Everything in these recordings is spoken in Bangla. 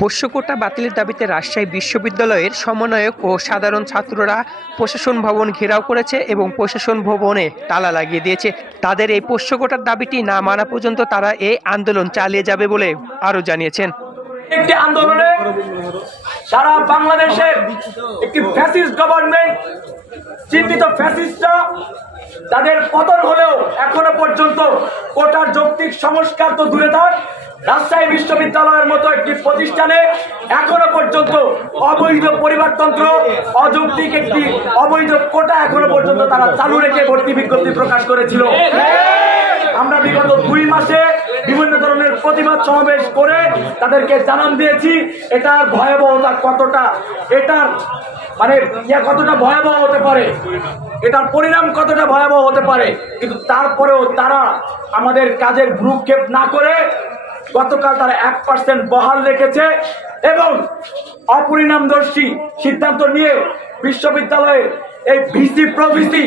পোষ্য কোটা বাতিলের দাবিতে রাজশাহী বিশ্ববিদ্যালয়ের সমন্বয়ক ও সাধারণ ছাত্ররা প্রশাসন ভবন ঘেরাও করেছে এবং প্রশাসন ভবনে তালা লাগিয়ে দিয়েছে। তাদের এই পোষ্য কোটার দাবিটি না মানা পর্যন্ত তারা এই আন্দোলন চালিয়ে যাবে বলে আরও জানিয়েছেন। একটি আন্দোলনে সারা বাংলাদেশে একটি ফ্যাসিস্ট গভর্নমেন্ট চিহ্নিত ফ্যাসিস্টরা তাদের পতন হলেও এখনো পর্যন্ত কোটার যৌক্তিক সংস্কার তো দূরে থাক, রাজশাহী বিশ্ববিদ্যালয়ের মতো একটি প্রতিষ্ঠানে এখনো পর্যন্ত অবৈধ পরিবারতন্ত্র, অযৌক্তিক একটি অবৈধ কোটা এখনো পর্যন্ত তারা চালু রেখে ভর্তি বিজ্ঞপ্তি প্রকাশ করেছিল। আমরা বিগত 2 মাসে বিভিন্ন ধরনের প্রতিবাদ সমাবেশ করে তাদেরকে জানান দিয়েছি এটার ভয়াবহতা কতটা, এটার কতটা ভয়াবহ হতে পারে, এটার পরিণাম কতটা ভয়াবহ হতে পারে, কিন্তু তারপরেও তারা আমাদের কাজের ভ্রুক্ষেপ না করে গতকাল তারা 1% বহাল রেখেছে এবং অপরিণামদর্শী সিদ্ধান্ত নিয়ে বিশ্ববিদ্যালয়ের এই ভিসি প্রভিসি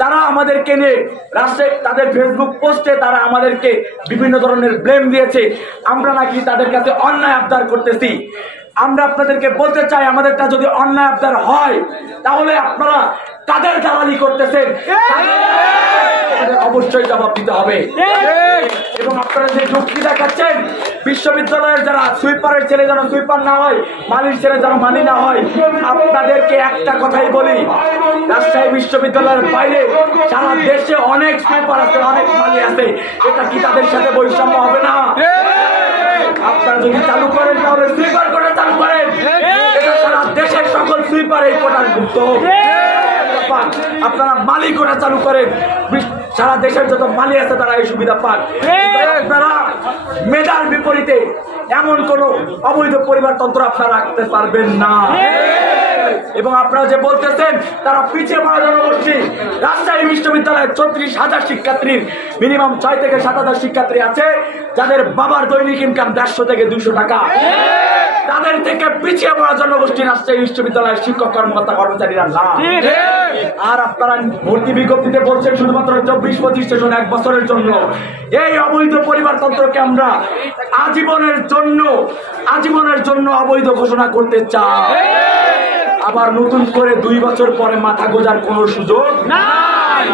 তারা আমাদেরকে নিয়ে রাষ্ট্রে তাদের ফেসবুক পোস্টে তারা আমাদেরকে বিভিন্ন ধরনের ব্লেম দিয়েছে। আমরা নাকি তাদের কাছে অন্যায় আবদার করতেছি। আমরা আপনাদেরকে বলতে চাই, আমাদেরটা যদি অন্যায় আবদার হয় তাহলে আপনারা কাদের দালালি করতেছেন অবশ্যই জবাব দিতে হবে। এবং আপনারা যে যুক্তি দেখাচ্ছেন বিশ্ববিদ্যালয়ের যারা সুইপারের ছেলে যেন সুইপার না হয়, মালির ছেলে যেন মালি না হয়, আপনাদেরকে একটা কথাই বলি, রাজশাহী বিশ্ববিদ্যালয়ের বাইরে সারা দেশে অনেক সুইপার আছে, অনেক মালি আছে, এটা কি তাদের সাথে বৈষম্য হবে না? আপনারা যদি চালু করেন তাহলে সুইপার কোটা চালু করেন, এটা সারা দেশের সকল সুইপার এই কোটার মুক্ত। আপনারা মালি কোটা চালু করেন, সারা দেশের যত মালি আছে তারা এই সুবিধা পান। আপনারা মেধার বিপরীতে এমন কোন অবৈধ পরিবারতন্ত্র আপনারা রাখতে পারবেন না। এবং আপনারা যে বলতেছেন তারা পিছিয়ে পড়া জনগোষ্ঠী, রাজশাহী বিশ্ববিদ্যালয়ের 34,000 শিক্ষার্থীর মিনিমাম 6 থেকে 7,000 শিক্ষার্থী আছে যাদের বাবার দৈনিক ইনকাম 150 থেকে 200 টাকা। তাদের থেকে পিছিয়ে পড়া জনগোষ্ঠী রাজশাহী বিশ্ববিদ্যালয়ের শিক্ষক কর্মকর্তা কর্মচারীরা না। আর আপনারা ভর্তি বিজ্ঞপ্তিতে বলছেন শুধুমাত্র 24-25 সেশন 1 বছরের জন্য। এই অবৈধ পরিবারতন্ত্রকে আমরা আজীবনের জন্য অবৈধ ঘোষণা করতে চাই। আবার নতুন করে 2 বছর পরে মাথা গোজার কোনো সুযোগ নাই।